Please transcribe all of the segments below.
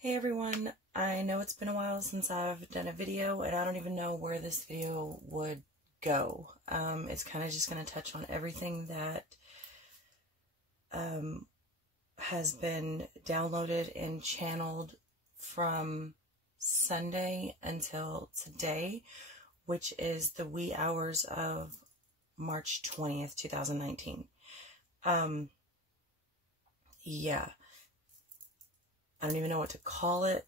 Hey everyone, I know it's been a while since I've done a video and I don't even know where this video would go. It's kind of just going to touch on everything that has been downloaded and channeled from Sunday until today, which is the wee hours of March 20th, 2019. Yeah. I don't even know what to call it.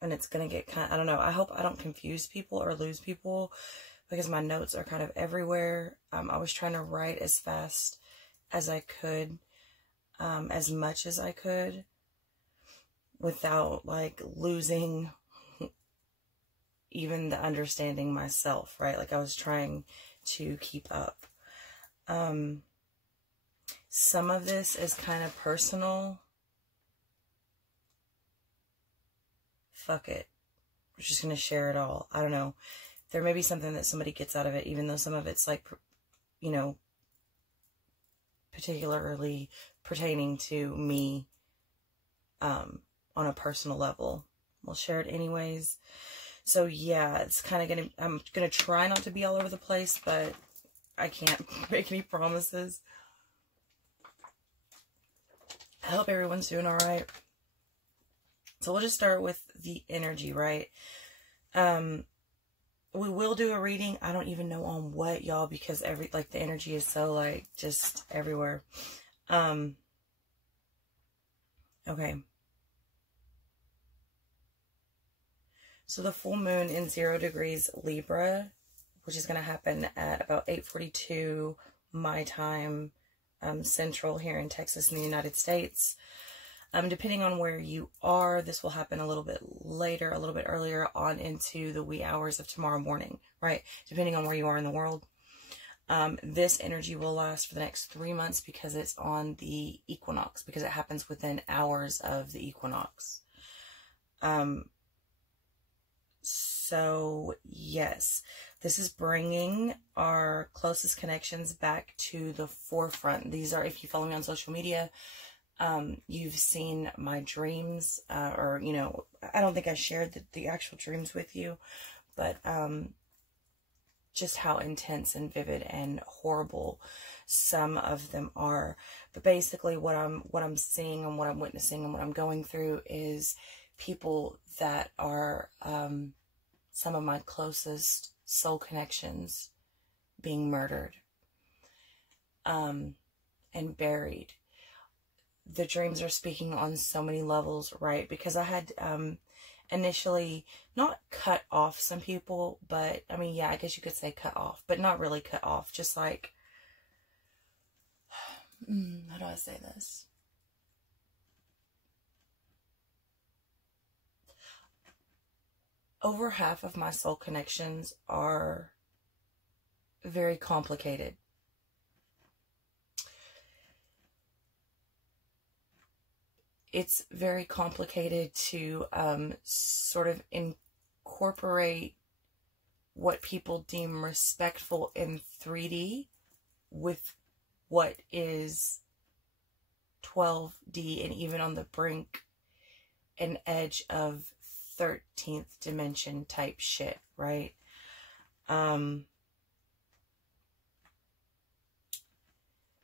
And it's going to get I don't know. I hope I don't confuse people or lose people because my notes are kind of everywhere. I was trying to write as fast as I could, as much as I could, without like losing even the understanding myself, right? Like I was trying to keep up. Some of this is kind of personal. Fuck it. I'm just going to share it all. I don't know. There may be something that somebody gets out of it, even though some of it's like, you know, particularly pertaining to me on a personal level. We'll share it anyways. So yeah, it's kind of going to, I'm going to try not to be all over the place, but I can't make any promises. I hope everyone's doing all right. So we'll just start with the energy, right? We will do a reading. I don't even know on what, y'all, because the energy is so like just everywhere. Okay. So the full moon in 0 degrees Libra, which is going to happen at about 8:42 my time, central here in Texas in the United States. Depending on where you are, this will happen a little bit later, a little bit earlier on into the wee hours of tomorrow morning, right? Depending on where you are in the world. This energy will last for the next 3 months because it's on the equinox, because it happens within hours of the equinox. So, yes, this is bringing our closest connections back to the forefront. These are, if you follow me on social media, you've seen my dreams, or, you know, I don't think I shared the actual dreams with you, but, just how intense and vivid and horrible some of them are. But basically what I'm seeing and what I'm witnessing and what I'm going through is people that are, some of my closest soul connections being murdered, and buried. The dreams are speaking on so many levels, right? Because I had initially not cut off some people, but I mean, yeah, I guess you could say cut off, but not really cut off. Just like, how do I say this? Over half of my soul connections are very complicated. It's very complicated to sort of incorporate what people deem respectful in 3D with what is 12D and even on the brink and edge of 13th dimension type shit, right?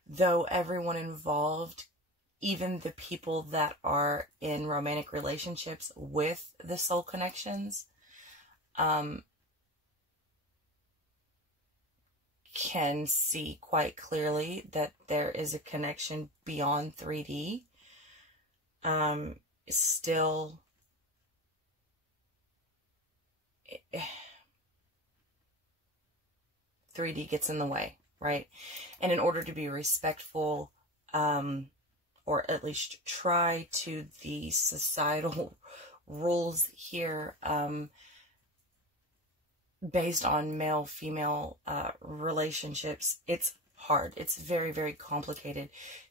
Though everyone involved, even the people that are in romantic relationships with the soul connections, can see quite clearly that there is a connection beyond 3D. Still, 3D gets in the way, right? And in order to be respectful, or at least try to the societal rules here, based on male-female relationships, it's hard. It's very, very complicated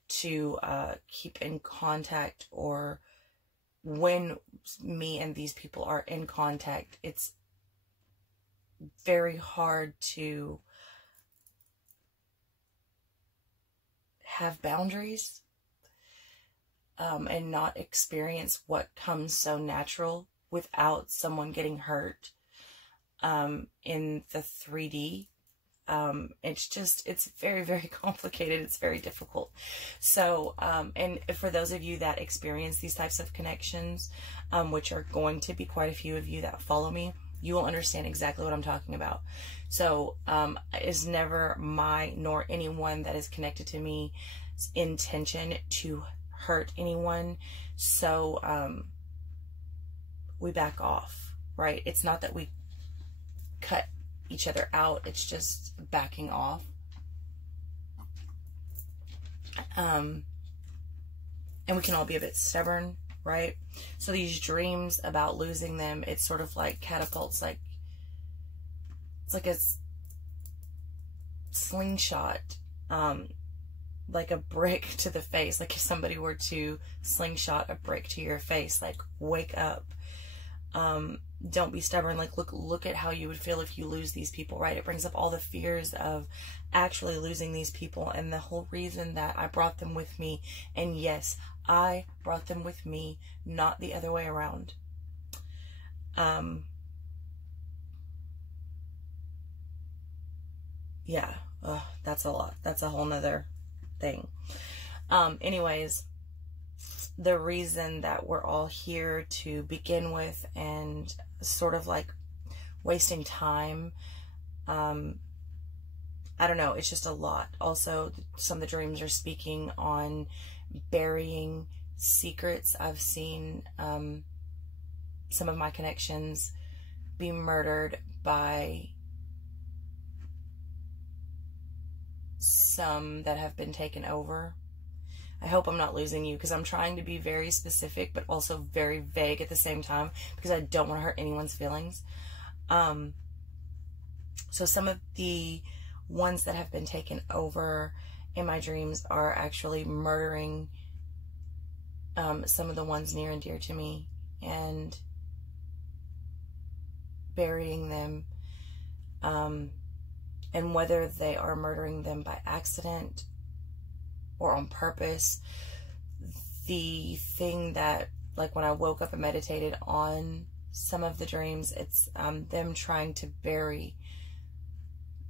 to keep in contact, or when me and these people are in contact, it's very hard to have boundaries. and not experience what comes so natural without someone getting hurt in the 3D. It's very, very complicated. It's very difficult. So, and for those of you that experience these types of connections, which are going to be quite a few of you that follow me, you will understand exactly what I'm talking about. So, it's never my nor anyone that is connected to me intention to hurt anyone. So, we back off, right? It's not that we cut each other out, it's just backing off. And we can all be a bit stubborn, right? So these dreams about losing them, it's sort of like catapults, like it's like a slingshot, like a brick to the face. Like if somebody were to slingshot a brick to your face, like wake up. Don't be stubborn. Like look at how you would feel if you lose these people, right? It brings up all the fears of actually losing these people, and the whole reason that I brought them with me. And yes, I brought them with me, not the other way around. Yeah, that's a lot. That's a whole nother thing. Anyways, the reason that we're all here to begin with, and sort of like wasting time, I don't know, it's just a lot. Also, some of the dreams are speaking on burying secrets. I've seen some of my connections be murdered by some that have been taken over. I hope I'm not losing you, because I'm trying to be very specific but also very vague at the same time, because I don't want to hurt anyone's feelings. So some of the ones that have been taken over in my dreams are actually murdering some of the ones near and dear to me and burying them. And whether they are murdering them by accident or on purpose, the thing that, like when I woke up and meditated on some of the dreams, it's them trying to bury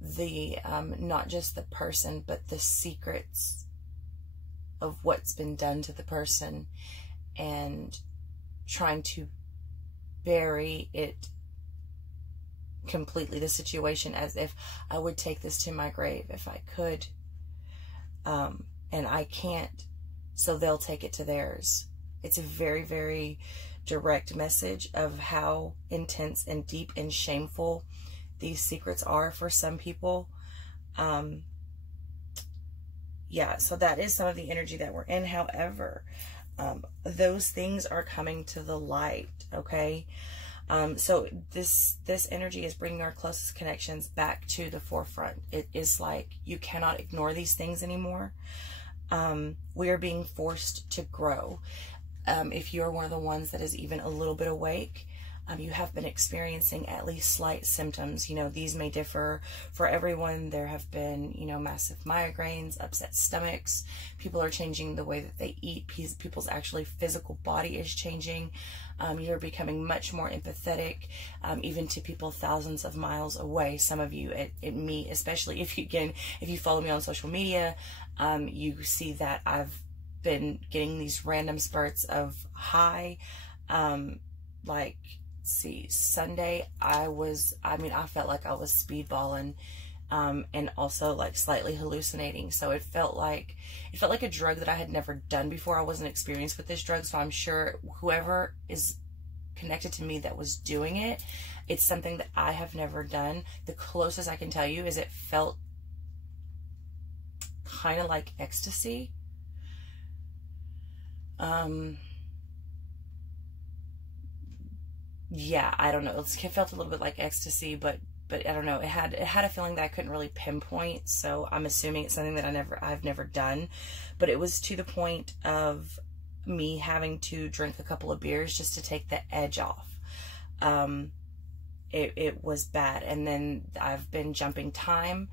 the, not just the person, but the secrets of what's been done to the person, and trying to bury it completely, the situation, as if I would take this to my grave if I could. And I can't, so they'll take it to theirs. It's a very, very direct message of how intense and deep and shameful these secrets are for some people. Yeah, so that is some of the energy that we're in. However, those things are coming to the light, okay? So this energy is bringing our closest connections back to the forefront. It is like you cannot ignore these things anymore. We are being forced to grow. If you're one of the ones that is even a little bit awake, you have been experiencing at least slight symptoms. You know, these may differ for everyone. There have been, you know, massive migraines, upset stomachs. People are changing the way that they eat. People's actually physical body is changing. You're becoming much more empathetic, even to people thousands of miles away. Some of you, me, especially if you follow me on social media, you see that I've been getting these random spurts of high, like, see, Sunday I felt like I was speedballing, and also like slightly hallucinating. So it felt like a drug that I had never done before. I wasn't experienced with this drug, so I'm sure whoever is connected to me that was doing it, it's something that I have never done. The closest I can tell you is it felt kind of like ecstasy. Yeah, I don't know. It felt a little bit like ecstasy, but I don't know. It had a feeling that I couldn't really pinpoint, so I'm assuming it's something that I've never done. But it was to the point of me having to drink a couple of beers just to take the edge off. It was bad. And then I've been jumping time.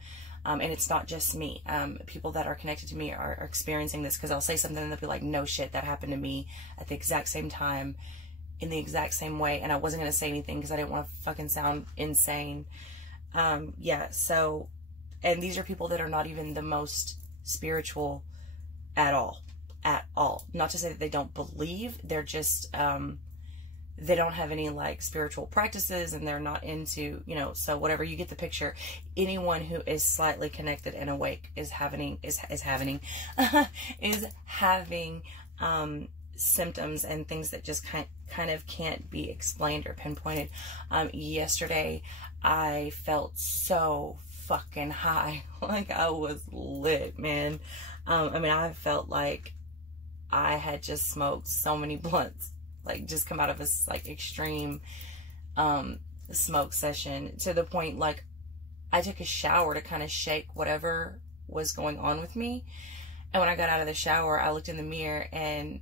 And it's not just me. People that are connected to me are experiencing this, because I'll say something and they'll be like, no shit, that happened to me at the exact same time, in the exact same way. And I wasn't going to say anything because I didn't want to fucking sound insane. Yeah, so, and these are people that are not even the most spiritual at all. At all. Not to say that they don't believe, they're just, they don't have any like spiritual practices, and they're not into, you know, so whatever, you get the picture. Anyone who is slightly connected and awake is having symptoms and things that just kind of can't be explained or pinpointed. Yesterday I felt so fucking high. Like, I was lit, man. I mean, I felt like I had just smoked so many blunts, like just come out of this like extreme smoke session, to the point like I took a shower to kind of shake whatever was going on with me. And when I got out of the shower, I looked in the mirror and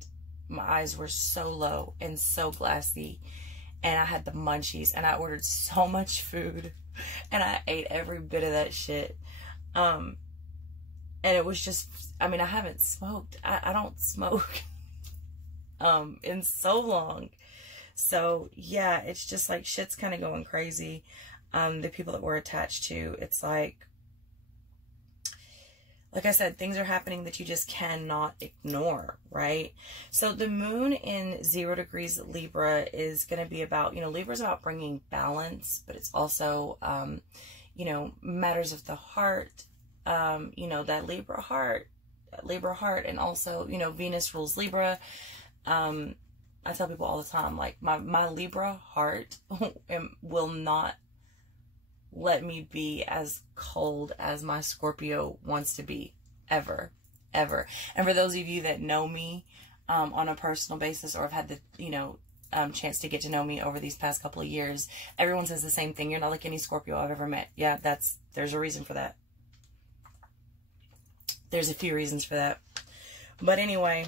my eyes were so low and so glassy, and I had the munchies, and I ordered so much food and I ate every bit of that shit. And it was just, I mean, I haven't smoked. I don't smoke in so long. So yeah, it's just like shit's kind of going crazy. The people that we're attached to, it's like I said, things are happening that you just cannot ignore, right? So the moon in 0 degrees Libra is going to be about, you know, Libra is about bringing balance, but it's also, you know, matters of the heart, you know, that Libra heart, and also, you know, Venus rules Libra. I tell people all the time, like, my Libra heart will not let me be as cold as my Scorpio wants to be, ever. And for those of you that know me on a personal basis, or have had the, you know, chance to get to know me over these past couple of years, everyone says the same thing: you're not like any Scorpio I've ever met. Yeah, there's a reason for that. There's a few reasons for that. But anyway,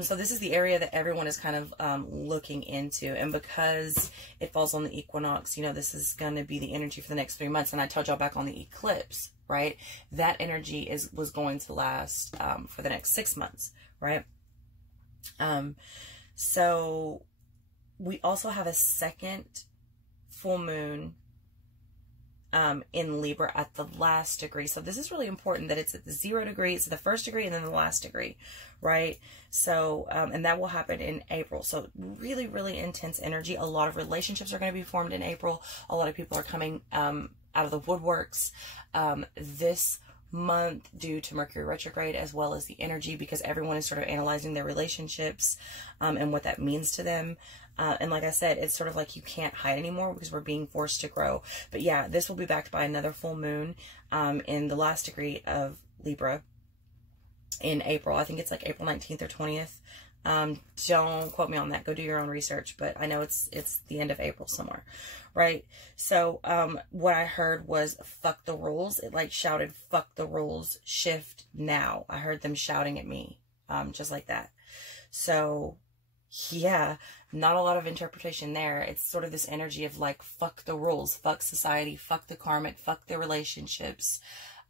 so this is the area that everyone is kind of looking into. And because it falls on the equinox, you know, this is going to be the energy for the next 3 months. And I told y'all back on the eclipse, right? That energy was going to last for the next 6 months, right? So we also have a second full moon in Libra at the last degree. So this is really important that it's at the 0 degree, it's the first degree, and then the last degree, right? So, and that will happen in April. So really, really intense energy. A lot of relationships are going to be formed in April. A lot of people are coming out of the woodworks this month due to Mercury retrograde, as well as the energy, because everyone is sort of analyzing their relationships and what that means to them. And like I said, it's sort of like you can't hide anymore because we're being forced to grow. But yeah, this will be backed by another full moon in the last degree of Libra in April. I think it's like April 19th or 20th. Don't quote me on that. Go do your own research. But I know it's the end of April somewhere, right? So what I heard was fuck the rules. It like shouted, fuck the rules, shift now. I heard them shouting at me just like that. So yeah, not a lot of interpretation there. It's sort of this energy of like, fuck the rules, fuck society, fuck the karmic, fuck the relationships,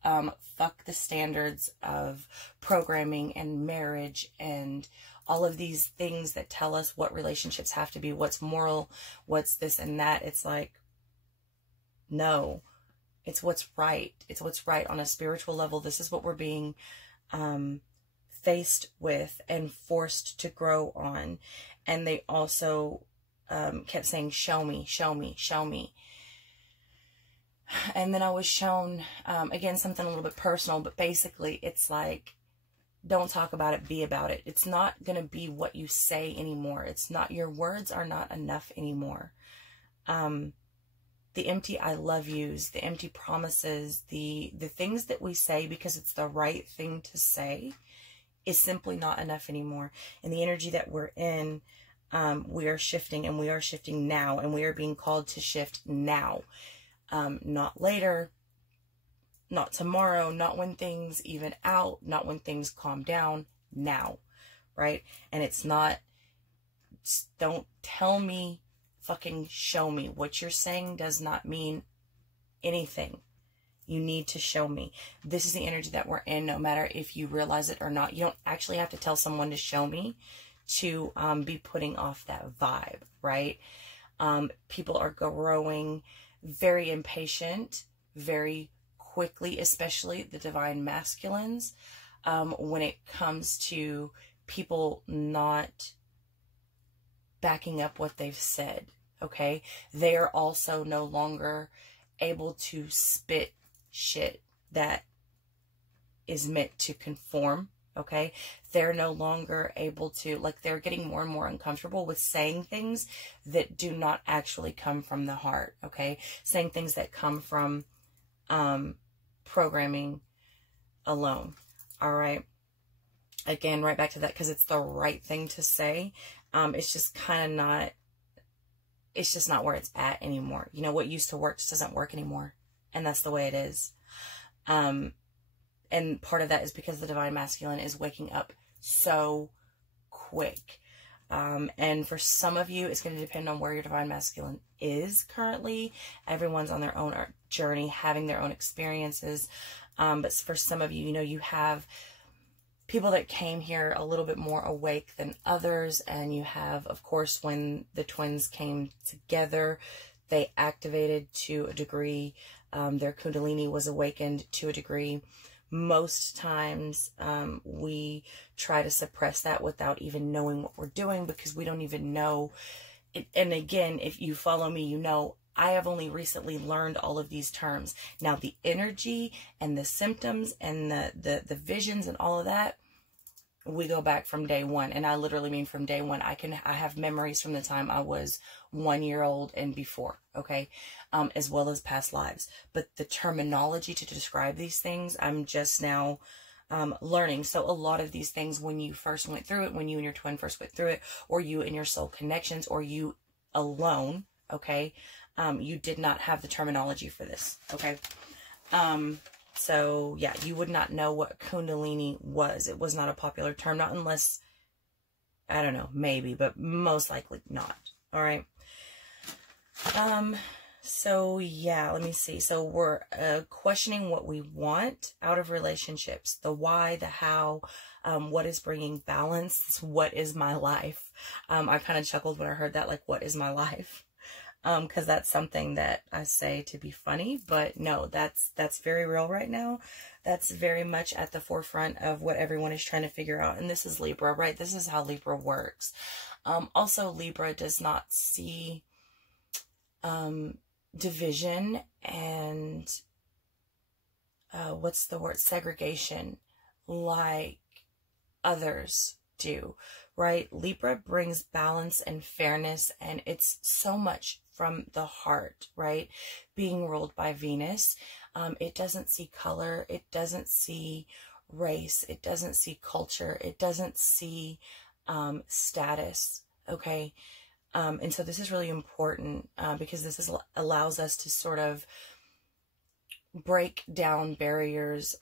fuck the standards of programming and marriage and all of these things that tell us what relationships have to be, what's moral, what's this and that. It's like, no, it's what's right. It's what's right on a spiritual level. This is what we're being faced with and forced to grow on. And they also kept saying, show me, show me, show me. And then I was shown, again, something a little bit personal, but basically it's like, don't talk about it, be about it. It's not going to be what you say anymore. It's not, your words are not enough anymore. The empty I love yous, the empty promises, the things that we say because it's the right thing to say is simply not enough anymore. And the energy that we're in, we are shifting, and we are shifting now, and we are being called to shift now. Not later, not tomorrow, not when things even out, not when things calm down, now, right? And it's not, don't tell me, fucking show me. What you're saying does not mean anything. You need to show me. This is the energy that we're in, no matter if you realize it or not. You don't actually have to tell someone to show me to be putting off that vibe, right? People are growing very impatient, very quickly, especially the divine masculines, when it comes to people not backing up what they've said, okay? They are also no longer able to spit shit that is meant to conform, okay? They're no longer able to, like, they're getting more and more uncomfortable with saying things that do not actually come from the heart, okay? Saying things that come from programming alone, all right? Again, right back to that, because it's the right thing to say. It's just kind of not, it's just not where it's at anymore. You know, what used to work just doesn't work anymore. And that's the way it is. And part of that is because the divine masculine is waking up so quick. And for some of you, it's going to depend on where your divine masculine is currently. Everyone's on their own journey, having their own experiences. But for some of you, you know, you have people that came here a little bit more awake than others. And you have, of course, when the twins came together, they activated to a degree. Their kundalini was awakened to a degree. Most times we try to suppress that without even knowing what we're doing, because we don't even know it. And again, if you follow me, you know I have only recently learned all of these terms. Now the energy and the symptoms and the visions and all of that, we go back from day one. And I literally mean from day one. I have memories from the time I was 1 year old and before, okay, as well as past lives. But the terminology to describe these things, I'm just now learning. So a lot of these things, when you first went through it, when you and your twin first went through it, or you and your soul connections, or you alone, okay, you did not have the terminology for this, okay? So yeah, you would not know what Kundalini was. It was not a popular term, not unless, I don't know, maybe, but most likely not. All right. So yeah, let me see. So we're questioning what we want out of relationships, the why, the how, what is bringing balance, what is my life. I kind of chuckled when I heard that, like, what is my life? Because that's something that I say to be funny, but no, that's very real right now. That's very much at the forefront of what everyone is trying to figure out. And this is Libra, right? This is how Libra works. Also, Libra does not see division and what's the word? Segregation like others do, right? Libra brings balance and fairness, and it's so much from the heart, right? Being ruled by Venus. It doesn't see color. It doesn't see race. It doesn't see culture. It doesn't see status, okay? And so this is really important because this allows us to sort of break down barriers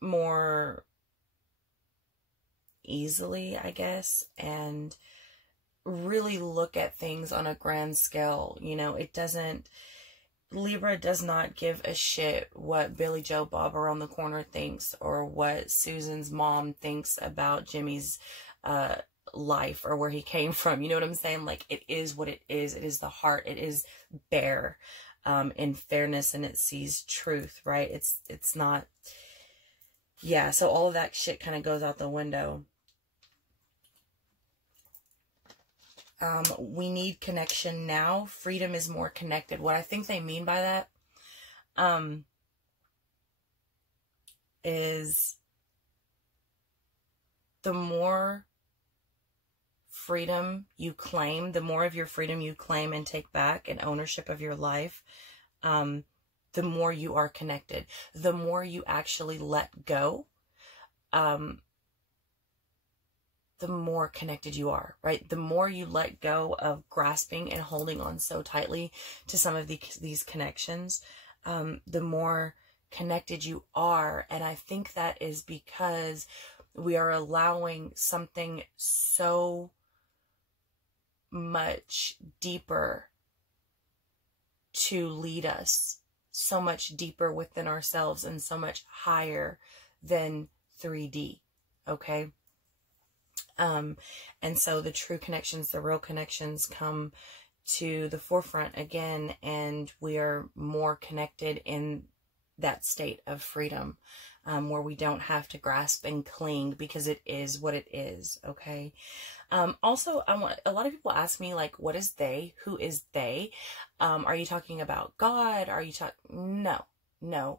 more easily, I guess, and really look at things on a grand scale. You know, Libra does not give a shit what Billy Joe Bob around the corner thinks, or what Susan's mom thinks about Jimmy's life or where he came from. You know what I'm saying? Like, it is what it is. It is the heart. It is bare in fairness, and it sees truth, right? It's not, yeah, so all of that shit kind of goes out the window. We need connection now. Freedom is more connected. What I think they mean by that is the more freedom you claim, the more of your freedom you claim and take back and ownership of your life, the more you are connected. The more you actually let go, the more connected you are, right? The more you let go of grasping and holding on so tightly to some of these connections, the more connected you are. And I think that is because we are allowing something so much deeper to lead us so much deeper within ourselves and so much higher than 3D. Okay. And so the true connections, the real connections come to the forefront again, and we are more connected in that state of freedom, where we don't have to grasp and cling because it is what it is. Okay. Also, a lot of people ask me, like, what is they? Who is they? Are you talking about God? Are you talking? No.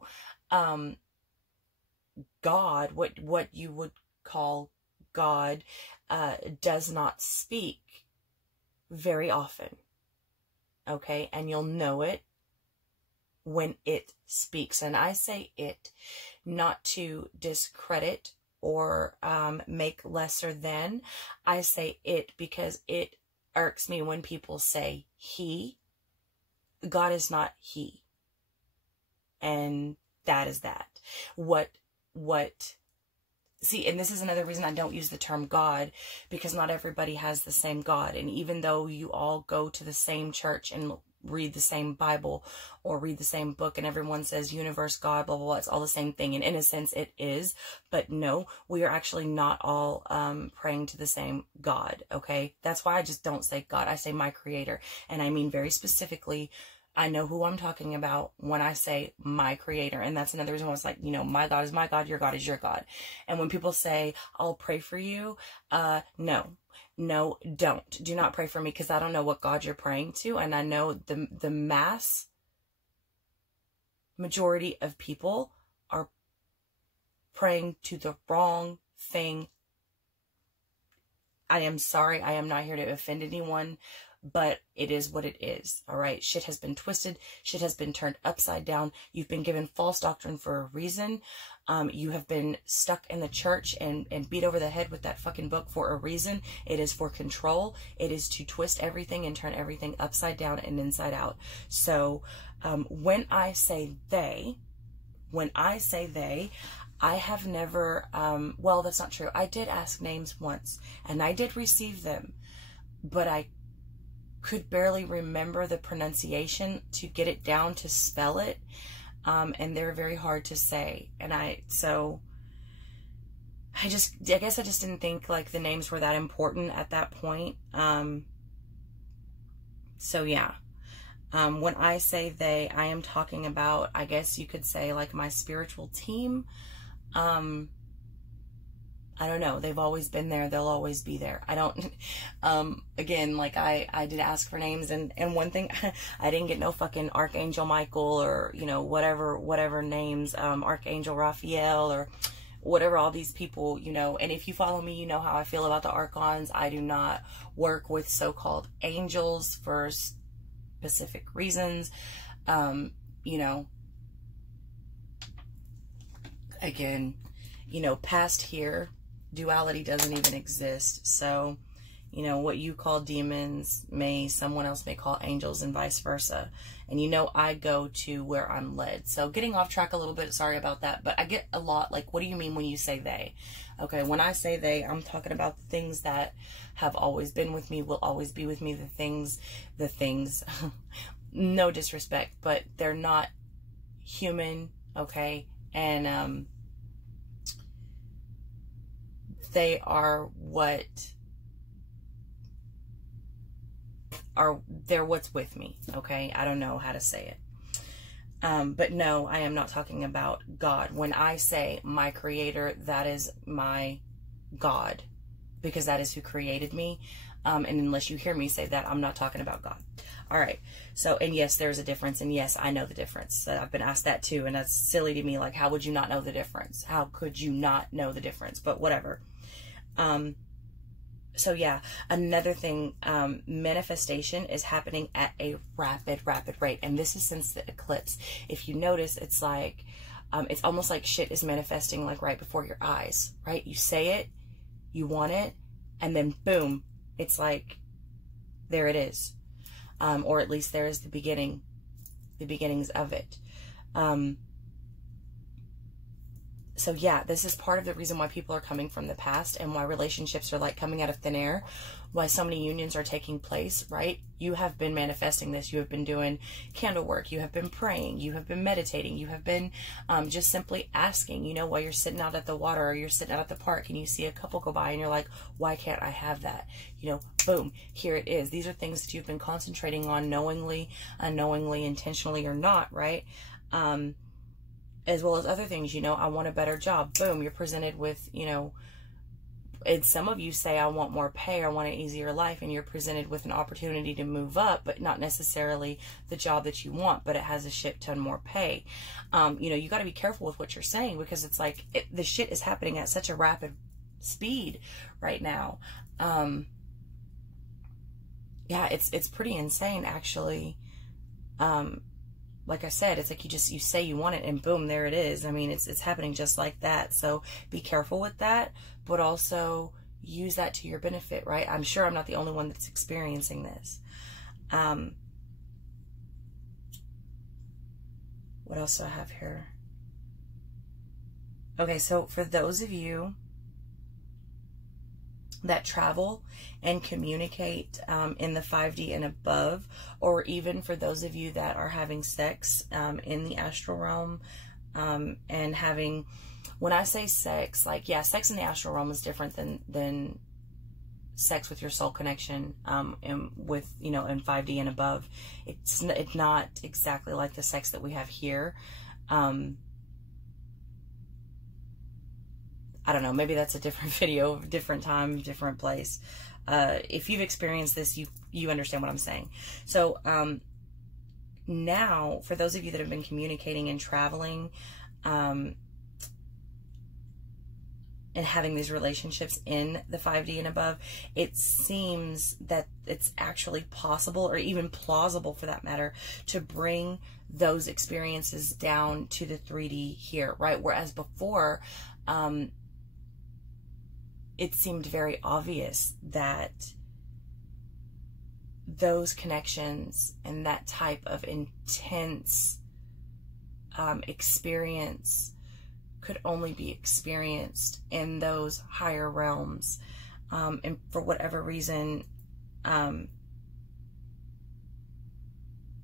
God, what you would call God, does not speak very often. Okay. And you'll know it when it speaks. And I say it not to discredit or make lesser than. I say it because it irks me when people say he. God is not he. And that is that. See, and this is another reason I don't use the term God, because not everybody has the same God. And even though you all go to the same church and read the same Bible or read the same book, and everyone says universe, God, blah, blah, blah, it's all the same thing. And in a sense it is, but no, we are actually not all praying to the same God. Okay. That's why I just don't say God. I say my creator. And I mean very specifically, I know who I'm talking about when I say my creator. And that's another reason why it's like, you know, my God is my God, your God is your God. And when people say, I'll pray for you, no, don't. Do not pray for me, because I don't know what God you're praying to. And I know the mass majority of people are praying to the wrong thing. I am sorry. I am not here to offend anyone, but it is what it is. All right. Shit has been twisted. Shit has been turned upside down. You've been given false doctrine for a reason. You have been stuck in the church and beat over the head with that fucking book for a reason. It is for control. It is to twist everything and turn everything upside down and inside out. So, when I say they, I have never, well, that's not true. I did ask names once and I did receive them, but I could barely remember the pronunciation to get it down to spell it. And they're very hard to say. And I guess I just didn't think like the names were that important at that point. So yeah. When I say they, I am talking about, I guess you could say, like, my spiritual team. I don't know. They've always been there. They'll always be there. I don't, again, like I did ask for names, and one thing, I didn't get no fucking Archangel Michael or, you know, whatever names, Archangel Raphael or whatever, all these people, you know. And if you follow me, you know how I feel about the archons. I do not work with so-called angels for specific reasons. You know, again, you know, past here, duality doesn't even exist. So, you know, what you call demons someone else may call angels, and vice versa. And you know, I go to where I'm led. So getting off track a little bit, sorry about that, but I get a lot like, what do you mean when you say they? Okay, when I say they, I'm talking about the things that have always been with me, will always be with me, the things, no disrespect, but they're not human, okay? And they are they're what's with me, okay? I don't know how to say it. But no, I am not talking about God. When I say my creator, that is my God, because that is who created me. And unless you hear me say that, I'm not talking about God. All right. So, and yes, there's a difference. And yes, I know the difference. I've been asked that too. And that's silly to me. Like, how would you not know the difference? How could you not know the difference? But whatever. So yeah, another thing, manifestation is happening at a rapid rate. And this is since the eclipse. If you notice, it's like, it's almost like shit is manifesting like right before your eyes, right? You say it, you want it, and then boom, it's like, there it is. Or at least there is the beginnings of it. So yeah, this is part of the reason why people are coming from the past and why relationships are like coming out of thin air, why so many unions are taking place, right? You have been manifesting this. You have been doing candle work. You have been praying. You have been meditating. You have been just simply asking, you know, while you're sitting out at the water or you're sitting out at the park and you see a couple go by and you're like, why can't I have that? You know, boom, here it is. These are things that you've been concentrating on knowingly, unknowingly, intentionally or not, right? As well as other things, you know, I want a better job. Boom, you're presented with, you know, and some of you say, I want more pay, I want an easier life, and you're presented with an opportunity to move up, but not necessarily the job that you want, but it has a shit ton more pay. You know, you got to be careful with what you're saying, because it's like, the shit is happening at such a rapid speed right now. Yeah, it's pretty insane, actually. Like I said, it's like you say you want it and boom, there it is. I mean, it's happening just like that. So be careful with that, but also use that to your benefit, right? I'm sure I'm not the only one that's experiencing this. What else do I have here? Okay, so for those of you that travel and communicate in the 5D and above, or even for those of you that are having sex in the astral realm, and having, when I say sex, like, yeah, sex in the astral realm is different than sex with your soul connection, and with, you know, in 5D and above. It's not exactly like the sex that we have here. I don't know, maybe that's a different video, different time, different place. If you've experienced this, you understand what I'm saying. So now, for those of you that have been communicating and traveling and having these relationships in the 5D and above, it seems that it's actually possible, or even plausible for that matter, to bring those experiences down to the 3D here, right? Whereas before, it seemed very obvious that those connections and that type of intense experience could only be experienced in those higher realms. And for whatever reason,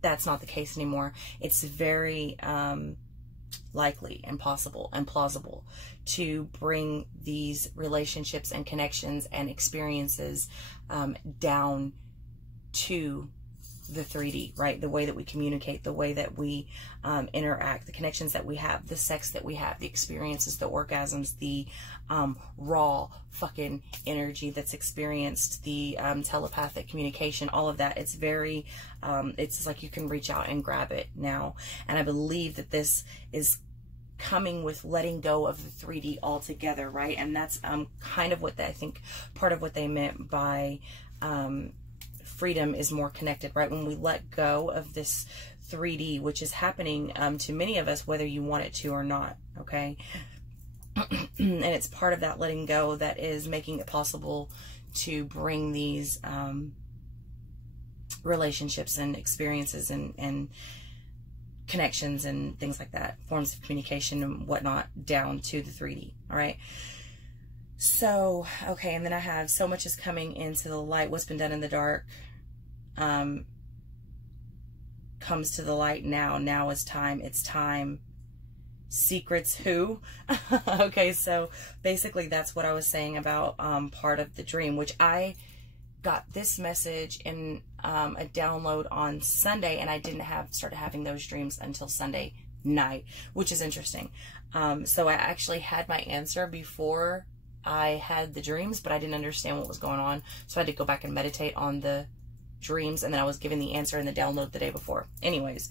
that's not the case anymore. It's very likely and possible and plausible to bring these relationships and connections and experiences down to the 3D, right? The way that we communicate, the way that we interact, the connections that we have, the sex that we have, the experiences, the orgasms, the raw fucking energy that's experienced, the telepathic communication, all of that. It's very, it's like you can reach out and grab it now. And I believe that this is coming with letting go of the 3D altogether, right? And that's kind of what I think part of what they meant by freedom is more connected, right? When we let go of this 3D, which is happening to many of us, whether you want it to or not, okay? And it's part of that letting go that is making it possible to bring these relationships and experiences and connections and things like that, forms of communication and whatnot, down to the 3D, all right? So, okay, and then I have so much is coming into the light. What's been done in the dark comes to the light now. Now is time. It's time. Secrets who? Okay, so basically that's what I was saying about part of the dream, which I got this message in a download on Sunday, and I didn't started having those dreams until Sunday night, which is interesting. So I actually had my answer before I had the dreams, but I didn't understand what was going on, so I had to go back and meditate on the dreams, and then I was given the answer in the download the day before. Anyways,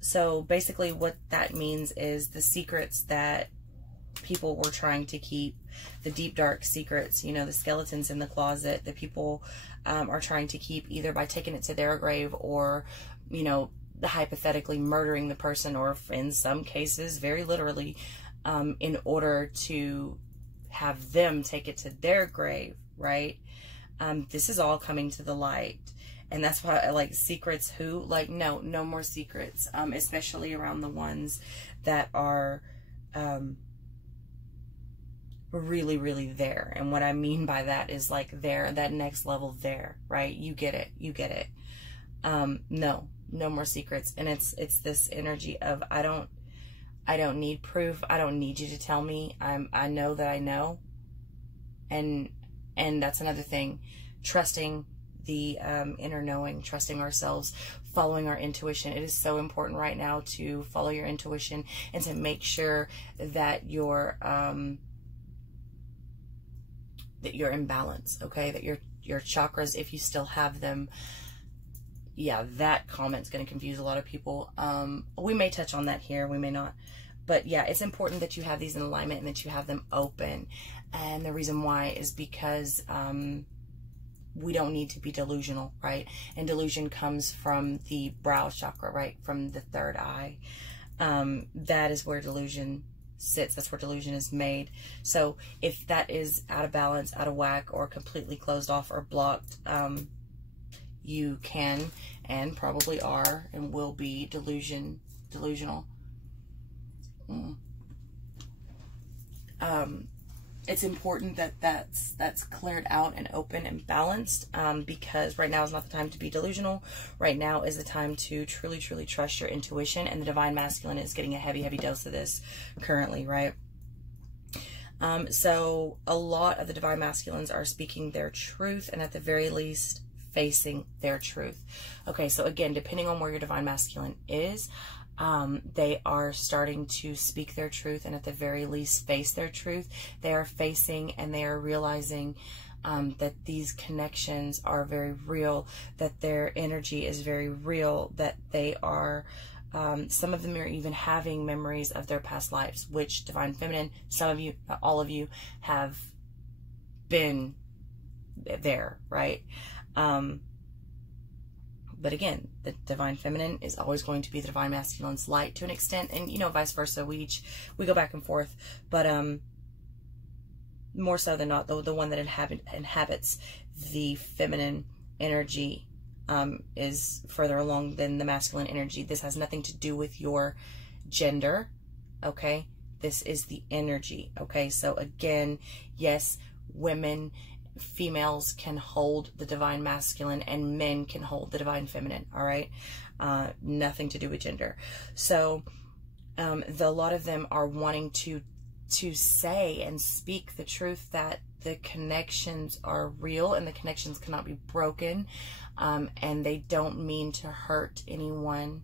so basically what that means is the secrets that people were trying to keep, the deep dark secrets, you know, the skeletons in the closet that people are trying to keep, either by taking it to their grave or, you know, hypothetically murdering the person, or in some cases very literally, in order to have them take it to their grave, right? This is all coming to the light. And that's why I like secrets. Who? Like, no more secrets. Especially around the ones that are really, really there. And what I mean by that is like there, that next level there, right? You get it. You get it. No more secrets. And it's this energy of, I don't need proof. I don't need you to tell me. I know that I know. And that's another thing. Trusting the inner knowing, trusting ourselves, following our intuition. It is so important right now to follow your intuition and to make sure that you're in balance, okay? That your chakras, if you still have them. Yeah, that comment's going to confuse a lot of people. We may touch on that here, we may not. But yeah, it's important that you have these in alignment and that you have them open. And the reason why is because we don't need to be delusional, right? And delusion comes from the brow chakra, right? From the third eye. That is where delusion sits. That's where delusion is made. So if that is out of balance, out of whack, or completely closed off or blocked, you can and probably are and will be delusional. It's important that that's cleared out and open and balanced, because right now is not the time to be delusional. Right now is the time to truly trust your intuition, and the divine masculine is getting a heavy dose of this currently, right? So a lot of the divine masculines are speaking their truth, and at the very least facing their truth. Okay, so again, depending on where your divine masculine is, they are starting to speak their truth, and at the very least face their truth. They are facing and they are realizing that these connections are very real, that their energy is very real, that they are, some of them are even having memories of their past lives, which divine feminine, some of you, not all of you, have been there, right? But again, the divine feminine is always going to be the divine masculine's light to an extent, and you know, vice versa. We go back and forth, but more so than not, the one that inhabits the feminine energy is further along than the masculine energy. This has nothing to do with your gender, okay? This is the energy, okay? So again, yes, women, females can hold the divine masculine, and men can hold the divine feminine, all right? Nothing to do with gender. So a lot of them are wanting to say and speak the truth that the connections are real and the connections cannot be broken, and they don't mean to hurt anyone,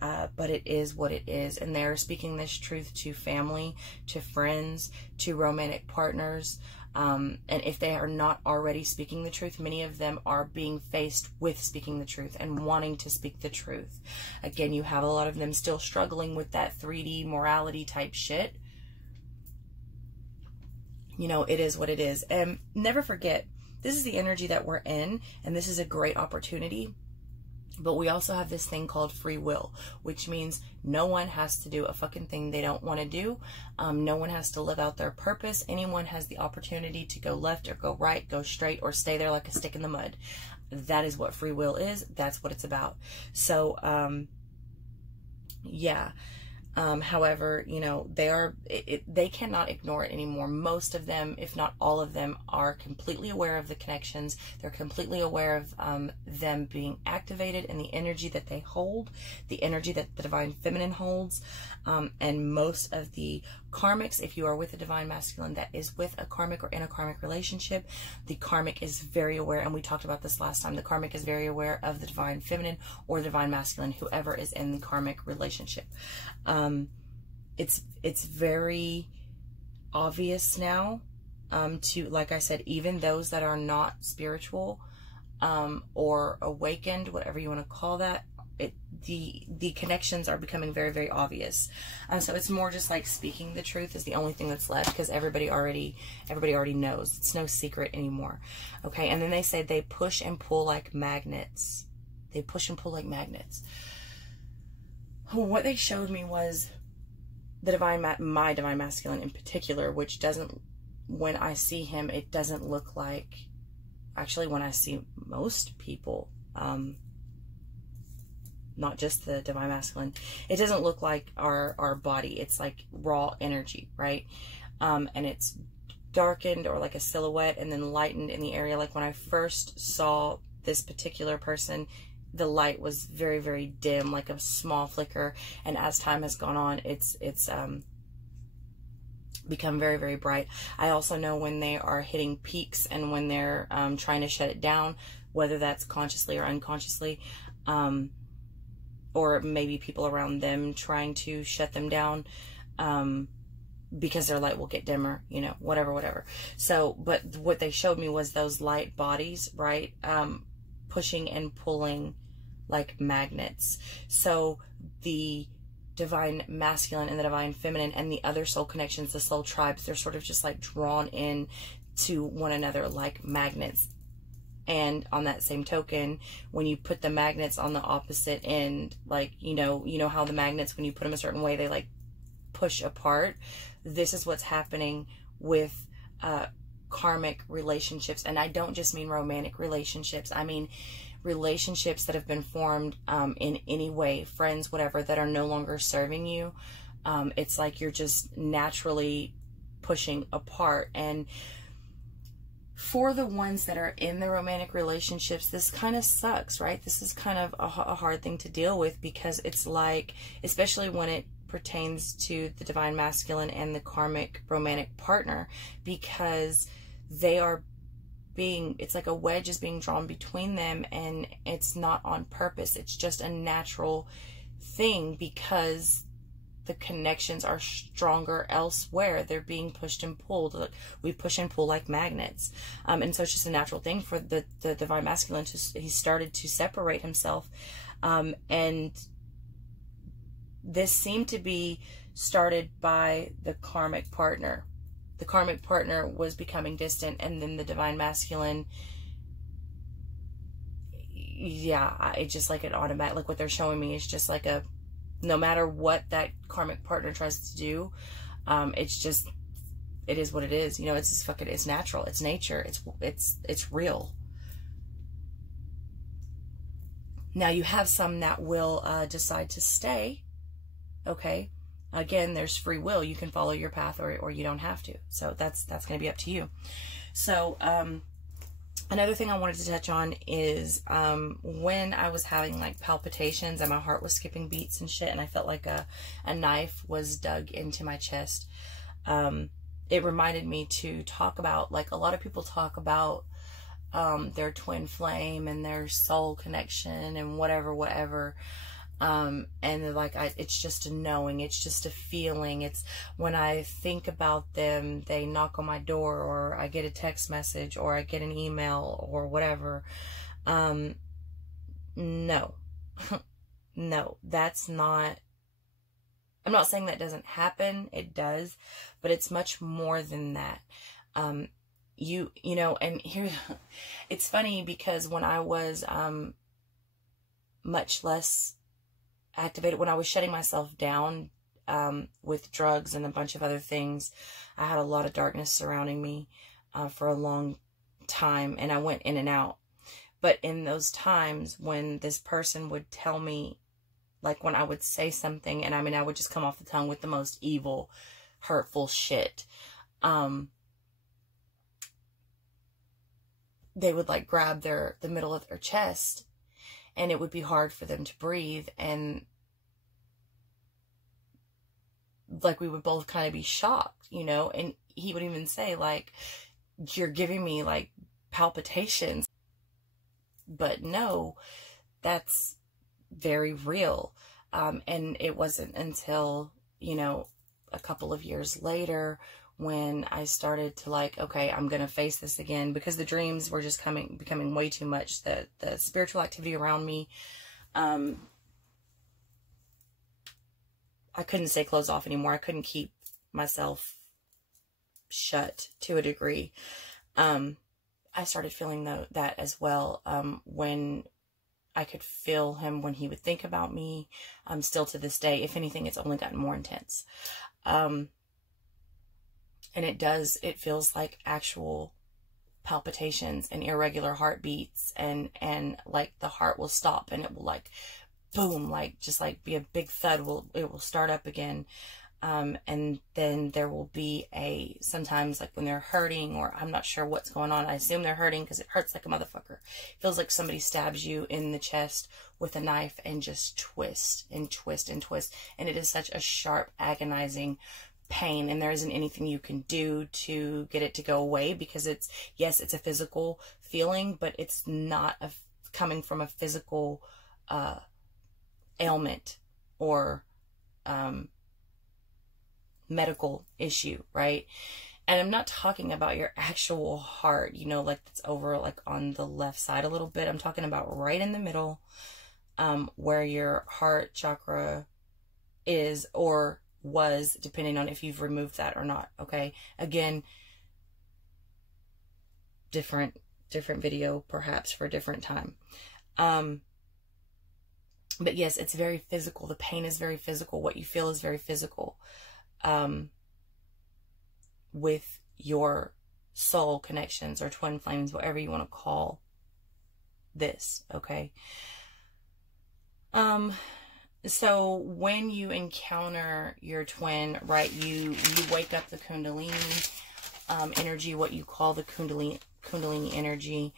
but it is what it is. And they're speaking this truth to family, to friends, to romantic partners. And if they are not already speaking the truth, many of them are being faced with speaking the truth and wanting to speak the truth. Again, you have a lot of them still struggling with that 3D morality type shit. You know, it is what it is. And never forget, this is the energy that we're in, and this is a great opportunity. But we also have this thing called free will, which means no one has to do a fucking thing they don't want to do. No one has to live out their purpose. Anyone has the opportunity to go left or go right, go straight, or stay there like a stick in the mud. That is what free will is. That's what it's about. So, yeah. However, you know, they cannot ignore it anymore. Most of them, if not all of them, are completely aware of the connections. They're completely aware of them being activated and the energy that they hold, the energy that the divine feminine holds. And most of the karmics, if you are with a divine masculine that is with a karmic or in a karmic relationship, the karmic is very aware, and we talked about this last time, the karmic is very aware of the divine feminine or the divine masculine, whoever is in the karmic relationship. It's very obvious now, to, like I said, even those that are not spiritual, or awakened, whatever you want to call that, the connections are becoming very, very obvious. So it's more just like speaking the truth is the only thing that's left, because everybody already knows. It's no secret anymore. Okay, and then they say they push and pull like magnets. They push and pull like magnets. What they showed me was the my divine masculine in particular, which doesn't, when I see him, it doesn't look like, actually when I see most people, not just the divine masculine. It doesn't look like our body. It's like raw energy, right? And it's darkened or like a silhouette and then lightened in the area. Like when I first saw this particular person, the light was very, very dim, like a small flicker. And as time has gone on, it's become very, very bright. I also know when they are hitting peaks and when they're trying to shut it down, whether that's consciously or unconsciously, or maybe people around them trying to shut them down, because their light will get dimmer, you know, whatever. So, but what they showed me was those light bodies, right? Pushing and pulling like magnets. So the divine masculine and the divine feminine and the other soul connections, the soul tribes, they're sort of just like drawn in to one another like magnets. And on that same token, when you put the magnets on the opposite end, like, you know how the magnets, when you put them a certain way, they like push apart. This is what's happening with karmic relationships. And I don't just mean romantic relationships. I mean relationships that have been formed in any way, friends, whatever, that are no longer serving you. It's like you're just naturally pushing apart. And for the ones that are in the romantic relationships, this kind of sucks, right? This is kind of a hard thing to deal with, because it's like, especially when it pertains to the divine masculine and the karmic romantic partner, because they are being, it's like a wedge is being drawn between them, and it's not on purpose. It's just a natural thing because the connections are stronger elsewhere. They're being pushed and pulled. We push and pull like magnets. And so it's just a natural thing for the divine masculine he started to separate himself. And this seemed to be started by the karmic partner. The karmic partner was becoming distant, and then the divine masculine, yeah, it's just like an automatic, like what they're showing me is just like a, no matter what that karmic partner tries to do, it's just, it is what it is. You know, it's just fucking, it's natural, it's nature, it's real. Now you have some that will decide to stay. Okay. Again, there's free will. You can follow your path or you don't have to. So that's going to be up to you. So, another thing I wanted to touch on is when I was having like palpitations and my heart was skipping beats and shit, and I felt like a knife was dug into my chest, it reminded me to talk about, like a lot of people talk about their twin flame and their soul connection and whatever. And they're like, it's just a knowing, it's just a feeling. It's when I think about them, they knock on my door, or I get a text message, or I get an email, or whatever. No, no, that's not, I'm not saying that doesn't happen. It does, but it's much more than that. You know, and here, it's funny because when I was, much less activated, when I was shutting myself down with drugs and a bunch of other things, I had a lot of darkness surrounding me for a long time, and I went in and out. But in those times when this person would tell me, like when I would say something, and I mean I would just come off the tongue with the most evil, hurtful shit, they would like grab the middle of their chest, and it would be hard for them to breathe, and like we would both kind of be shocked, you know, and he would even say like, you're giving me like palpitations. But no, that's very real. And it wasn't until, you know, a couple of years later when I started to like, okay, I'm going to face this again, because the dreams were just becoming way too much. The spiritual activity around me, I couldn't stay closed off anymore. I couldn't keep myself shut to a degree. I started feeling that as well, when I could feel him when he would think about me. Still to this day, if anything, it's only gotten more intense. And it feels like actual palpitations and irregular heartbeats, and like the heart will stop and it will like boom, like just like be a big thud, it will start up again. And then there will be sometimes like when they're hurting, or I'm not sure what's going on. I assume they're hurting because it hurts like a motherfucker. It feels like somebody stabs you in the chest with a knife and just twist and twist and twist. And it is such a sharp, agonizing pain. And there isn't anything you can do to get it to go away, because yes, it's a physical feeling, but it's not coming from a physical ailment or medical issue, right? And I'm not talking about your actual heart, you know, like it's over like on the left side a little bit. I'm talking about right in the middle, where your heart chakra is or was, depending on if you've removed that or not. Okay, again, different video perhaps for a different time. But yes, it's very physical. The pain is very physical. What you feel is very physical. With your soul connections or twin flames, whatever you want to call this, okay? So when you encounter your twin, right, you wake up the Kundalini energy, what you call the Kundalini energy.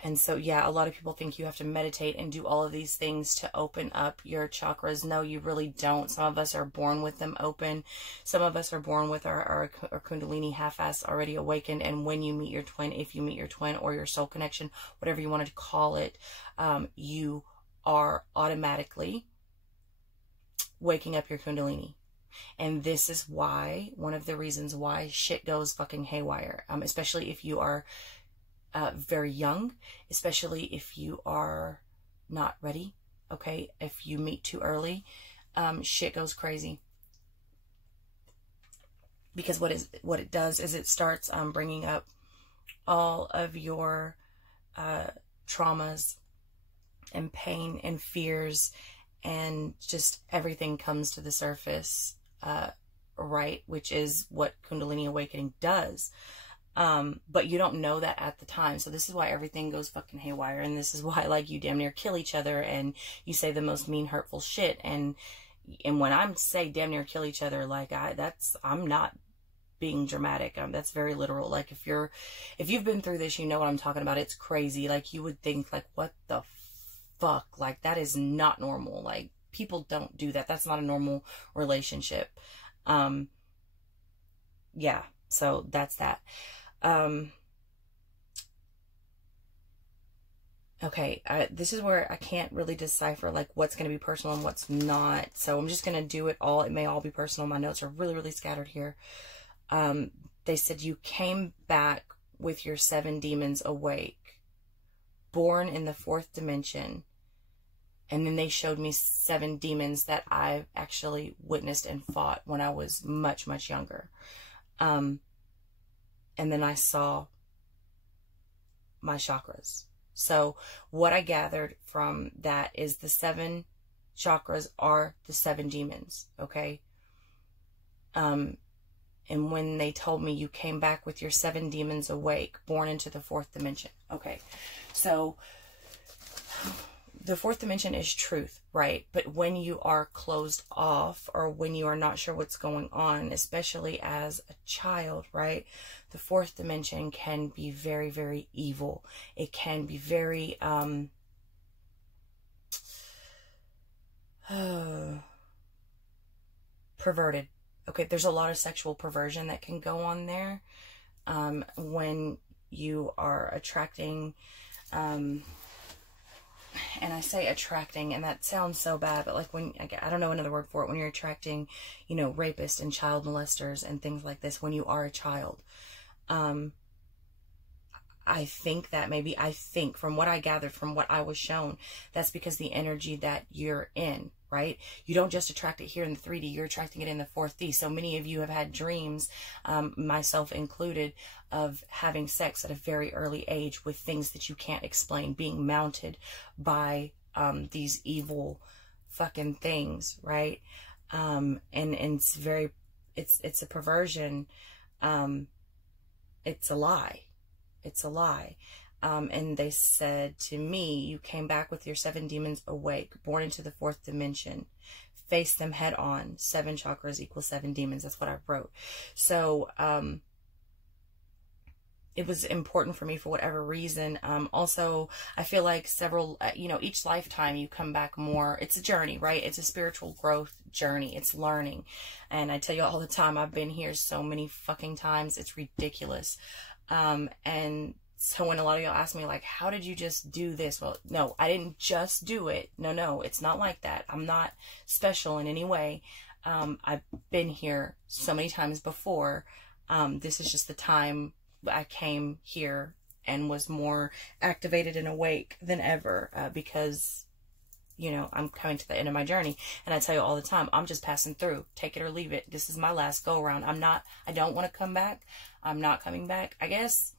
And so, yeah, a lot of people think you have to meditate and do all of these things to open up your chakras. No, you really don't. Some of us are born with them open. Some of us are born with our Kundalini half-ass already awakened. And when you meet your twin, if you meet your twin or your soul connection, whatever you wanted to call it, you are automatically waking up your Kundalini. And this is why, one of the reasons why shit goes fucking haywire, especially if you are very young, especially if you are not ready, okay? If you meet too early, shit goes crazy. Because what it does is it starts bringing up all of your traumas and pain and fears, and just everything comes to the surface, right? Which is what Kundalini awakening does. But you don't know that at the time. So this is why everything goes fucking haywire. And this is why, like, you damn near kill each other and you say the most mean, hurtful shit. And when I say damn near kill each other, like, I'm not being dramatic. That's very literal. Like, if you've been through this, you know what I'm talking about. It's crazy. Like, you would think, like, what the fuck? Like, that is not normal. Like, people don't do that. That's not a normal relationship. Yeah. So that's that. Okay, this is where I can't really decipher like what's going to be personal and what's not. So I'm just going to do it all. It may all be personal. My notes are really, really scattered here. They said you came back with your 7 demons awake, born in the 4th dimension. And then they showed me 7 demons that I've actually witnessed and fought when I was much, much younger. And then I saw my chakras. So what I gathered from that is the 7 chakras are the 7 demons, okay? And when they told me you came back with your 7 demons awake, born into the 4th dimension. Okay, so the 4th dimension is truth, right? But when you are closed off, or when you are not sure what's going on, especially as a child, right? The 4th dimension can be very, very evil. It can be very, perverted. Okay, there's a lot of sexual perversion that can go on there. When you are attracting, and I say attracting, and that sounds so bad, but like when, I don't know another word for it, when you're attracting, you know, rapists and child molesters and things like this, when you are a child. I think from what I gathered, from what I was shown, that's because the energy that you're in, right? You don't just attract it here in the 3D, you're attracting it in the 4D. So many of you have had dreams, myself included, of having sex at a very early age with things that you can't explain, being mounted by these evil fucking things, right? And it's a perversion it's a lie. It's a lie. And they said to me, you came back with your 7 demons awake, born into the 4th dimension. Face them head on. 7 chakras equals 7 demons. That's what I wrote. So, it was important for me for whatever reason. Also, I feel like several, each lifetime you come back more. It's a journey, right? It's a spiritual growth journey. It's learning. And I tell you all the time, I've been here so many fucking times. It's ridiculous. And so when a lot of y'all ask me, like, how did you just do this? Well, no, I didn't just do it. No, it's not like that. I'm not special in any way. I've been here so many times before. This is just the time I came here and was more activated and awake than ever, because, I'm coming to the end of my journey. And I tell you all the time, I'm just passing through. Take it or leave it. This is my last go around. I don't want to come back. I'm not coming back. I guess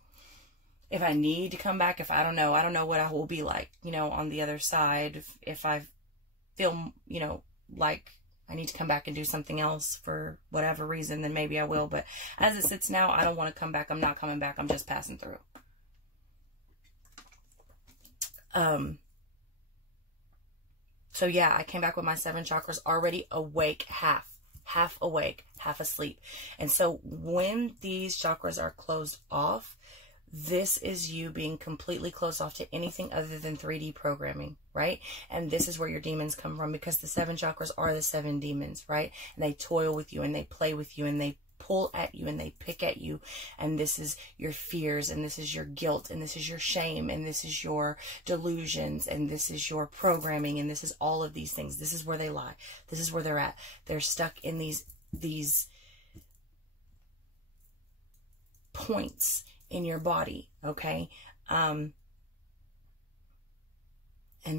if I need to come back, I don't know what I will be like, on the other side. If I feel, like I need to come back and do something else for whatever reason, then maybe I will. But as it sits now, I don't want to come back. I'm not coming back. I'm just passing through. So yeah, I came back with my 7 chakras already awake, half awake, half asleep. And so when these chakras are closed off, this is you being completely closed off to anything other than 3D programming, right? And this is where your demons come from, because the 7 chakras are the 7 demons, right? And they toil with you and they play with you and they pull at you and they pick at you. And this is your fears, and this is your guilt, and this is your shame, and this is your delusions, and this is your programming, and this is all of these things. This is where they lie. This is where they're at. They're stuck in these points in your body, okay? And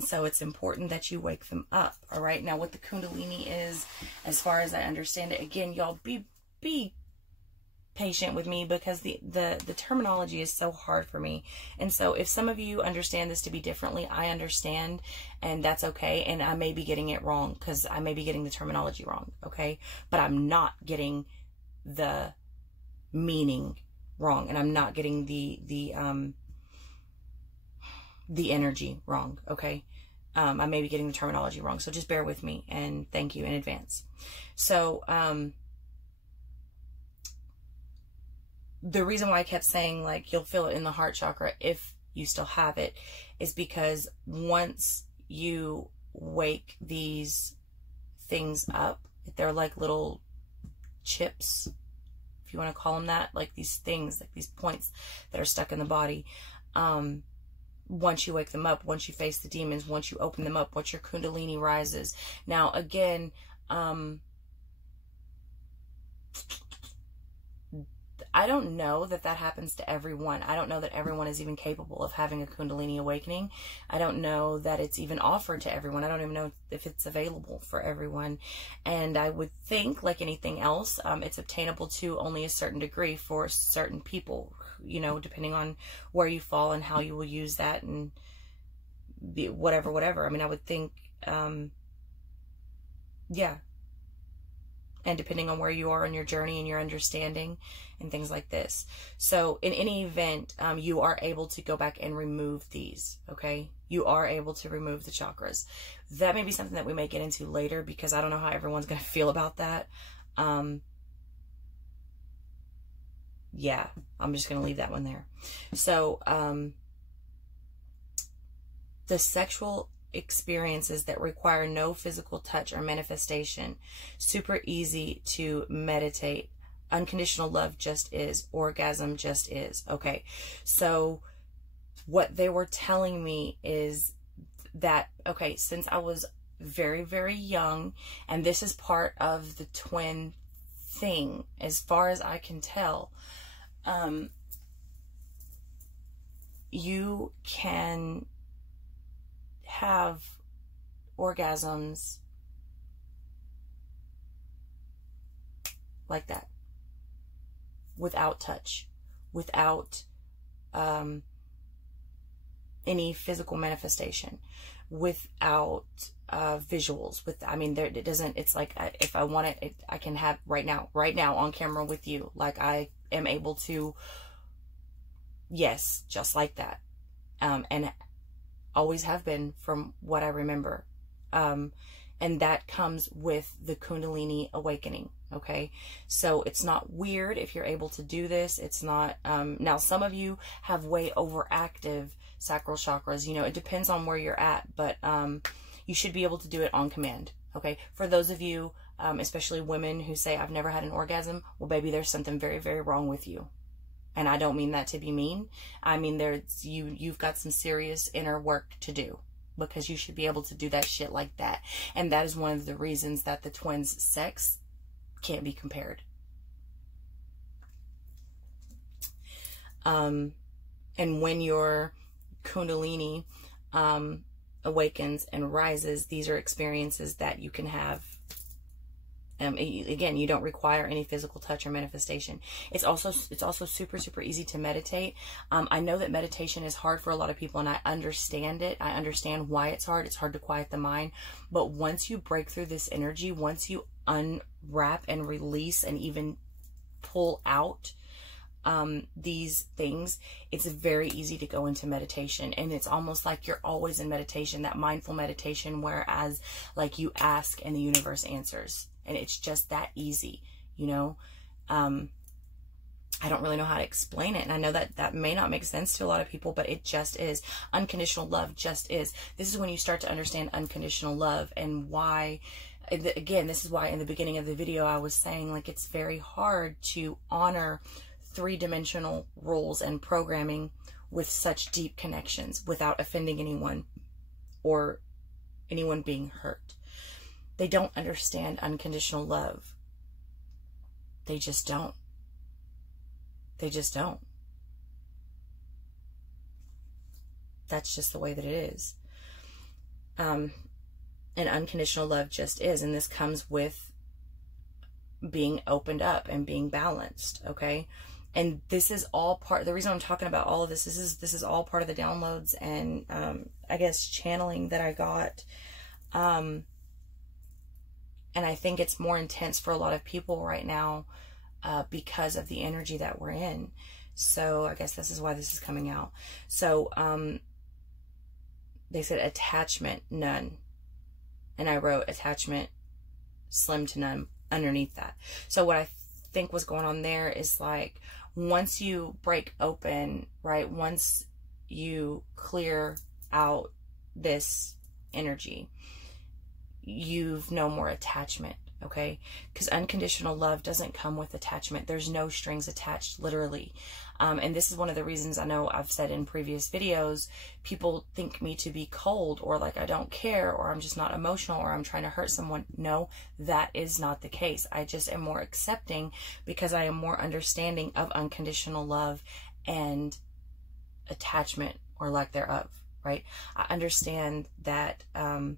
so it's important that you wake them up, all right? Now, what the Kundalini is, as far as I understand it, again, y'all be patient with me, because the terminology is so hard for me. And so if some of you understand this to be differently, I understand, and that's okay. And I may be getting it wrong, because I may be getting the terminology wrong, okay? But I'm not getting the meaning wrong, and I'm not getting the energy wrong, okay? I may be getting the terminology wrong, so just bear with me, and thank you in advance. So the reason why I kept saying, like, you'll feel it in the heart chakra if you still have it, is because once you wake these things up, they're like little chips, if you want to call them that, like these things, like these points that are stuck in the body. Once you wake them up, once you face the demons, once you open them up, once your Kundalini rises. Now, again, I don't know that happens to everyone. I don't know that everyone is even capable of having a Kundalini awakening. I don't know that it's even offered to everyone. I don't even know if it's available for everyone. And I would think, like anything else, it's obtainable to only a certain degree for certain people, depending on where you fall and how you will use that, and whatever. I mean, I would think, yeah. And depending on where you are in your journey and your understanding and things like this. So in any event, you are able to go back and remove these, okay? You are able to remove the chakras. That may be something that we may get into later, because I don't know how everyone's going to feel about that. Yeah, I'm just going to leave that one there. So the sexual experiences that require no physical touch or manifestation, super easy to meditate. Unconditional love just is. Orgasm just is. Okay, so what they were telling me is that, okay, since I was very, very young, and this is part of the twin thing, as far as I can tell, you can have orgasms like that, without touch, without any physical manifestation, without visuals. I mean, it doesn't, it's like, if I want it, I can have right now on camera with you. Like, I am able to, yes, just like that. And always have been from what I remember. And that comes with the Kundalini awakening. Okay. So it's not weird if you're able to do this. It's not, now some of you have way overactive sacral chakras, you know, it depends on where you're at, but, you should be able to do it on command. Okay. For those of you, especially women who say, I've never had an orgasm. Well, baby, there's something very, very wrong with you. And I don't mean that to be mean. I mean, you've got some serious inner work to do, because you should be able to do that shit like that. And that is one of the reasons that the twins' sex can't be compared. And when your Kundalini awakens and rises, these are experiences that you can have. Again, you don't require any physical touch or manifestation. It's also super, super easy to meditate. I know that meditation is hard for a lot of people, and I understand it. I understand why it's hard. It's hard to quiet the mind. But once you break through this energy, once you unwrap and release and even pull out these things, it's very easy to go into meditation. And it's almost like you're always in meditation, that mindful meditation, whereas like you ask and the universe answers. And it's just that easy, you know. I don't really know how to explain it. And I know that that may not make sense to a lot of people, but it just is. Unconditional love just is. This is when you start to understand unconditional love, and why, again, this is why in the beginning of the video I was saying, like, it's very hard to honor three-dimensional rules and programming with such deep connections without offending anyone or anyone being hurt. They don't understand unconditional love. They just don't. They just don't. That's just the way that it is. And unconditional love just is. And this comes with being opened up and being balanced, okay? And this is all part, the reason I'm talking about all of this is this is all part of the downloads and I guess channeling that I got. And I think it's more intense for a lot of people right now because of the energy that we're in. So I guess this is why this is coming out. So they said attachment, none. And I wrote attachment, slim to none underneath that. So what I think was going on there is, like, once you break open, right, once you clear out this energy, you've no more attachment, okay? Because unconditional love doesn't come with attachment. There's no strings attached, literally. And this is one of the reasons I know I've said in previous videos, people think me to be cold, or like I don't care, or I'm just not emotional, or I'm trying to hurt someone. No, that is not the case. I just am more accepting because I am more understanding of unconditional love and attachment, or lack thereof, right? I understand that I'm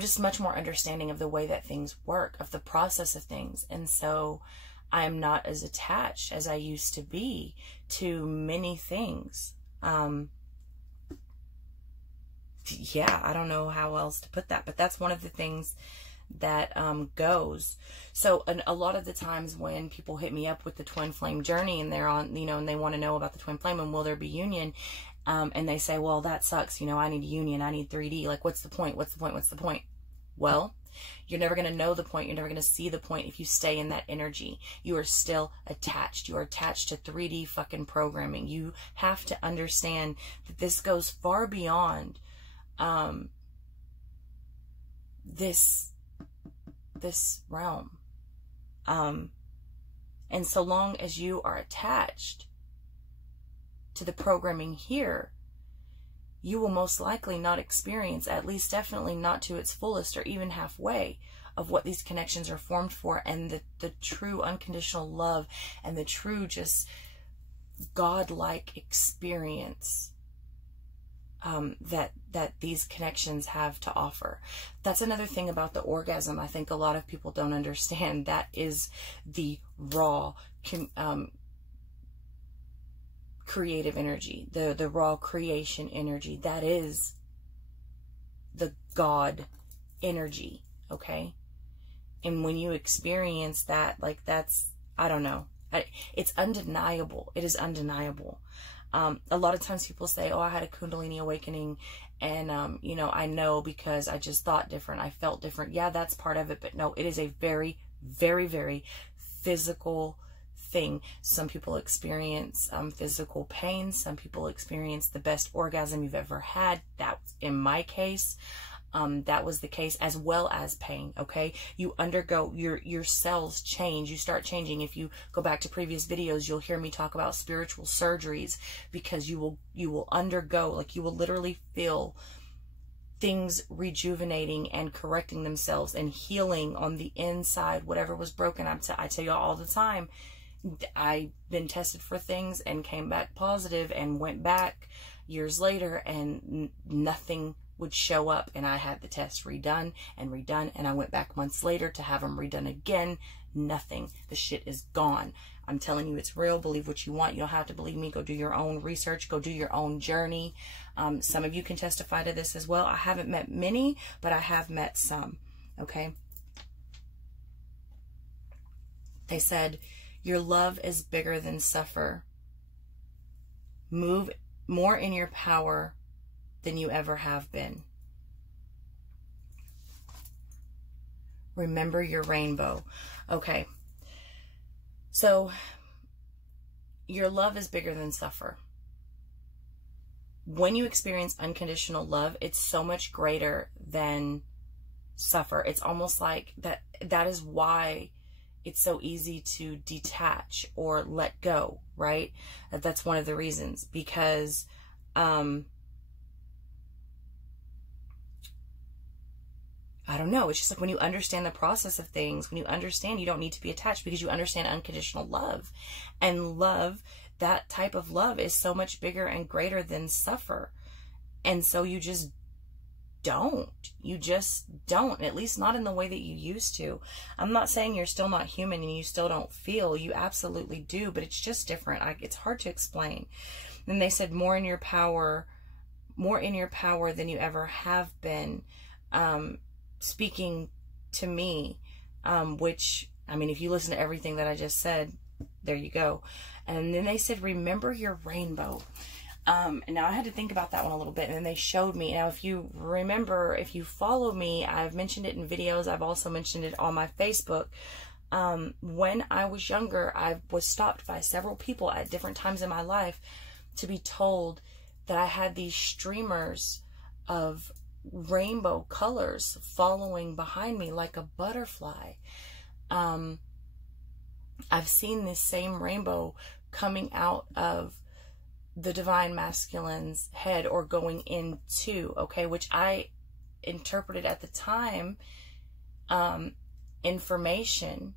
just much more understanding of the way that things work, of the process of things. And so I'm not as attached as I used to be to many things. Yeah, I don't know how else to put that, but that's one of the things that goes. So a lot of the times when people hit me up with the twin flame journey, and they're on, you know, and they want to know about the twin flame and will there be union, and they say, well, that sucks, you know, I need union, I need 3D, like, what's the point, what's the point, what's the point? Well, you're never going to know the point, you're never going to see the point if you stay in that energy. You are still attached. You are attached to 3D fucking programming. You have to understand that this goes far beyond this realm. And so long as you are attached to the programming here, you will most likely not experience, at least definitely not to its fullest or even halfway, of what these connections are formed for, and the true unconditional love and the true just godlike experience that these connections have to offer. That's another thing about the orgasm I think a lot of people don't understand. That is the raw creative energy, the raw creation energy. That is the God energy, okay? And when you experience that, like, that's I don't know. It's undeniable. It is undeniable. A lot of times people say, oh, I had a Kundalini awakening, and, you know, I know because I just thought different. I felt different. Yeah, that's part of it. But no, it is a very, very, very physical thing. Some people experience physical pain. Some people experience the best orgasm you've ever had. That, in my case, that was the case, as well as pain. Okay, you undergo, your cells change. You start changing. If you go back to previous videos, you'll hear me talk about spiritual surgeries, because you will undergo, like, you will literally feel things rejuvenating and correcting themselves and healing on the inside. Whatever was broken, I tell you all the time, I've been tested for things and came back positive, and went back years later and nothing would show up, and I had the test redone, and I went back months later to have them redone again. Nothing. The shit is gone. I'm telling you, it's real. Believe what you want. You don't have to believe me. Go do your own research. Go do your own journey. Some of you can testify to this as well. I haven't met many, but I have met some. Okay. They said, your love is bigger than suffer. Move more in your power than you ever have been. Remember your rainbow. Okay. So, your love is bigger than suffer. When you experience unconditional love, it's so much greater than suffer. It's almost like that is why it's so easy to detach or let go, right? That's one of the reasons, because I don't know. It's just like when you understand the process of things, when you understand you don't need to be attached, because you understand unconditional love. And love, that type of love, is so much bigger and greater than suffer. And so you just don't. You just don't. At least not in the way that you used to. I'm not saying you're still not human and you still don't feel. You absolutely do, but it's just different. It's hard to explain. And they said more in your power than you ever have been. Speaking to me, which, I mean, if you listen to everything that I just said, there you go. And then they said, remember your rainbow. And now I had to think about that one a little bit, and then they showed me. Now, if you remember, if you follow me, I've mentioned it in videos. I've also mentioned it on my Facebook. When I was younger, I was stopped by several people at different times in my life to be told that I had these streamers of rainbow colors following behind me like a butterfly. I've seen this same rainbow coming out of the divine masculine's head, or going into, okay, which I interpreted at the time, information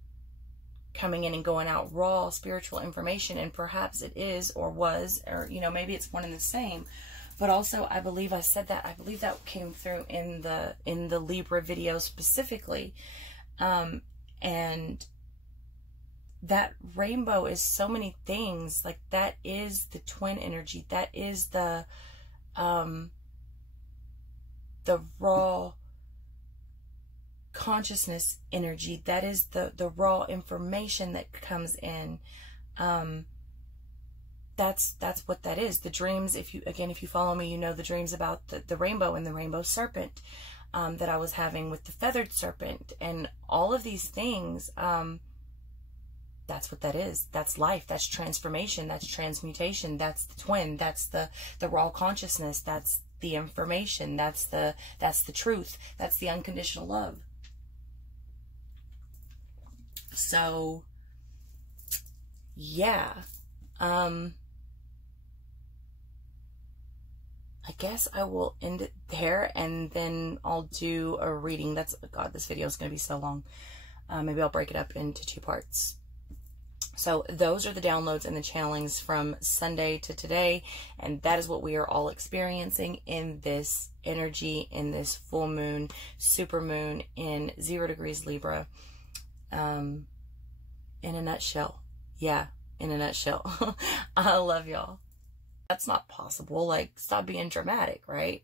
coming in and going out, raw spiritual information. And perhaps it is, or was, or, you know, maybe it's one and the same. But also, I believe I said that, I believe that came through in the Libra video specifically. And that rainbow is so many things. Like, that is the twin energy. That is the raw consciousness energy. That is the raw information that comes in. That's what that is. The dreams, if you follow me, you know the dreams about the rainbow and the rainbow serpent that I was having with the feathered serpent, and all of these things. That's what that is. That's life. That's transformation. That's transmutation. That's the twin. That's the raw consciousness. That's the information. That's the truth. That's the unconditional love. So, yeah. I guess I will end it there, and then I'll do a reading. God, this video is going to be so long. Maybe I'll break it up into 2 parts. So those are the downloads and the channelings from Sunday to today, and that is what we are all experiencing in this energy, in this full moon, super moon in 0 degrees Libra. In a nutshell. Yeah, in a nutshell. I love y'all. That's not possible. Like, stop being dramatic, right?